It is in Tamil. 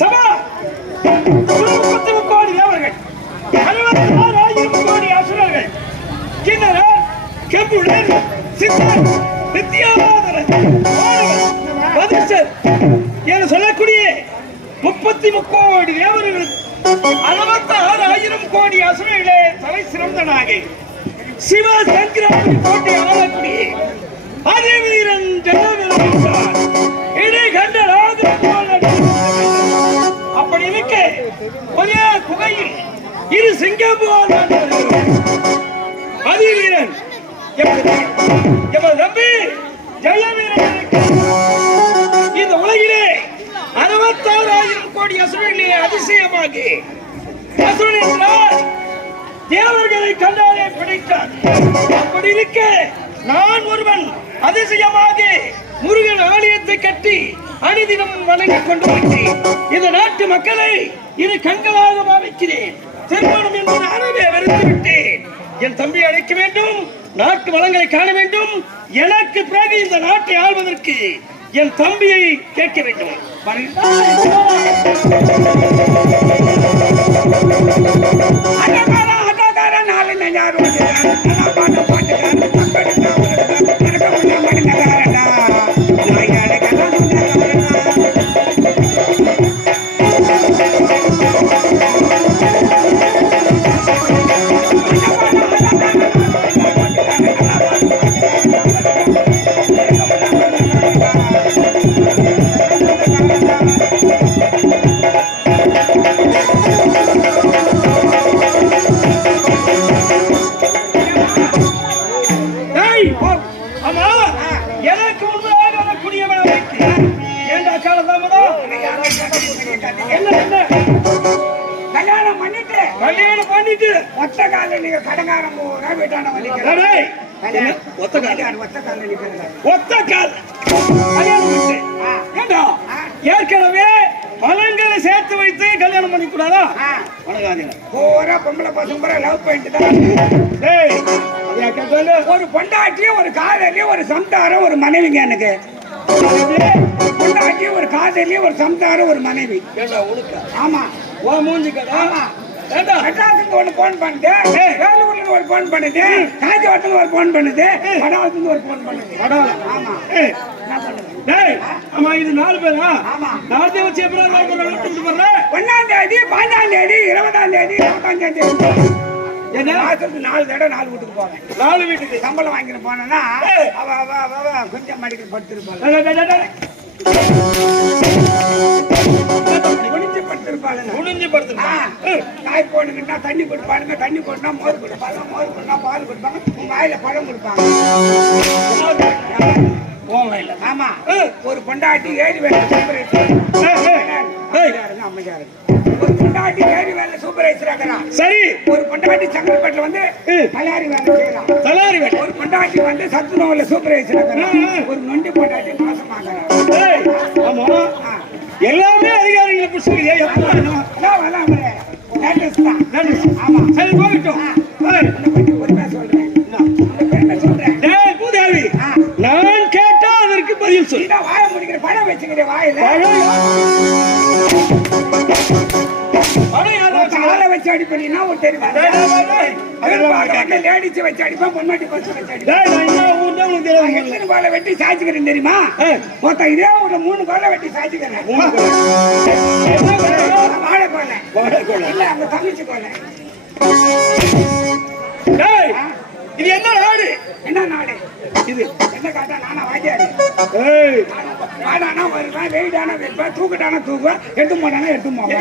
சபா 130 கோடி தேவர்கள் 66,000 கோடி அசுரர்கள் கிண்ணறர் கெம்புடர் சித்தர் வித்யாதரர் வதிஷ்டர் என சொல்லக்கூடிய 33 கோடி தேவர்கள் 66,000 கோடி அசுரர்களே தலை சிறந்த நாகை சிவ சங்கராபுரி கோட்டை ஆளக்கூடிய அதிவீரன் ஜெயவீரன் இடி கண்டராக அப்படி இருக்க ஒரே குகையில் இரு சிங்கம் அதிவீரன் தம்பி ஜெயவீரன் இந்த உலகிலே 66,000 கோடி அசுரர்களே அதிசயமாக அசுரன் என்றால் தேவர்களை கண்டாலே பிடித்தார். அப்படி இருக்க நான் ஒருவன் அதிசயமாக முருகன் ஆலயத்தை கட்டி அணிதினம் வணங்கிக் கொண்டு வருகிறேன். இந்த நாட்டு மக்களை இரு கண்களாக பாவிக்கிறேன். திருமணம் என்பது அறவே வெறுத்து விட்டேன். என் தம்பி அழைக்க வேண்டும், நாட்டு வளங்களை காண வேண்டும். எனக்கு பிறகு இந்த நாட்டை ஆள்வதற்கு என் தம்பியை கேட்க வேண்டும். கல்யாணம் பண்ணிட்டு ஒத்த கால நீங்க கடங்காரம் ஏற்கனவே பழங்களை சேர்த்து வைத்து கல்யாணம் பண்ணி கூடாதா? பொம்பளை பசங்க லவ் பண்ணிட்டு ஒரு பொண்டாட்டியும் ஒரு காதலியும் ஒரு சம்சாரம் ஒரு மனைவிங்க. எனக்கு பொண்டாட்டி ஒரு காதலியும் ஒரு சம்சாரம் ஒரு மனைவி. ஆமா ஆமா ஒண்ணு போன் பண்ணுது, வேலூர்ல ஒரு போன் பண்ணுது, காஞ்சிபுரத்துல ஒரு போன் பண்ணுது, வடாலத்துல ஒரு போன் பண்ணுது. ஆமா ஆமா இது 4 பேரா? ஆமா 4 தேதி வச்சு எப்ப 1ஆம் தேதி 15ஆம் தேதி 20ஆம் தேதி 25ஆம் தேதி என்ன மாசத்துக்கு 4 தடவை 4 வீட்டுக்கு போவேன். 4 வீட்டுக்கு சம்பளம் வாங்கிட்டு போனேன்னா அவ கொஞ்சம் மடிக்கிட்டு படுத்திருப்பாங்க. காய் போடுங்கன்னா தண்ணி கொடுப்பானுங்க, தண்ணி போட்டுனா மோர் கொடுப்பாங்க, மோர் கொடுத்தா பால் கொடுப்பாங்க, உங்க வாயில பழம் கொடுப்பாங்க. ஆமா ஒரு பொண்டாட்டி ஏறி வேலை அமைதியா இருக்கு. ஒரு பொண்டாட்டி ஏறி வேலை சூப்பர்வைசரா. சரி ஒரு பொண்டாட்டி சங்கல்பேட்டில் வந்து தலாரி வேலை செய்யலாம். தலாரி வேலை ஒரு பொண்டாட்டி வந்து சத்துணவுல சூப்பர்வைசரா. ஒரு நொண்டி பொண்டாட்டி மோசமாக. எல்லாமே அதிகாரிகளை புடிச்சிருக்கீங்க. ஆமா சரி போயிட்டோம். நான் கேட்டா அதற்கு பதில் சொல்லி வாய முடிக்கிற பணம் வச்சுக்கிறேன். வாயில வச்சு அடிப்பா ஒரு தெரியும். லேடிஸ் வச்சு அடிப்பா, பொன்னாட்டி பஸ் வச்சு அடிப்பா. வெட்டி சாய்ச்சிக்கிறேன் தெரியுமா? மொத்தம் இதே ஒரு 3 கோலை வெட்டி சாய்ச்சிக்கிறேன். வாழை கோலை இல்ல அந்த தங்கச்சி கோலை. இது என்ன நாடு? என்ன நாடு இது? என்ன காட்டா நானா வாங்கியாரு? வாடானா வருவேன், வெயிடானா வைப்பேன், தூக்கட்டானா தூக்குவேன், எடுத்து போட்டானா எடுத்து போவேன்.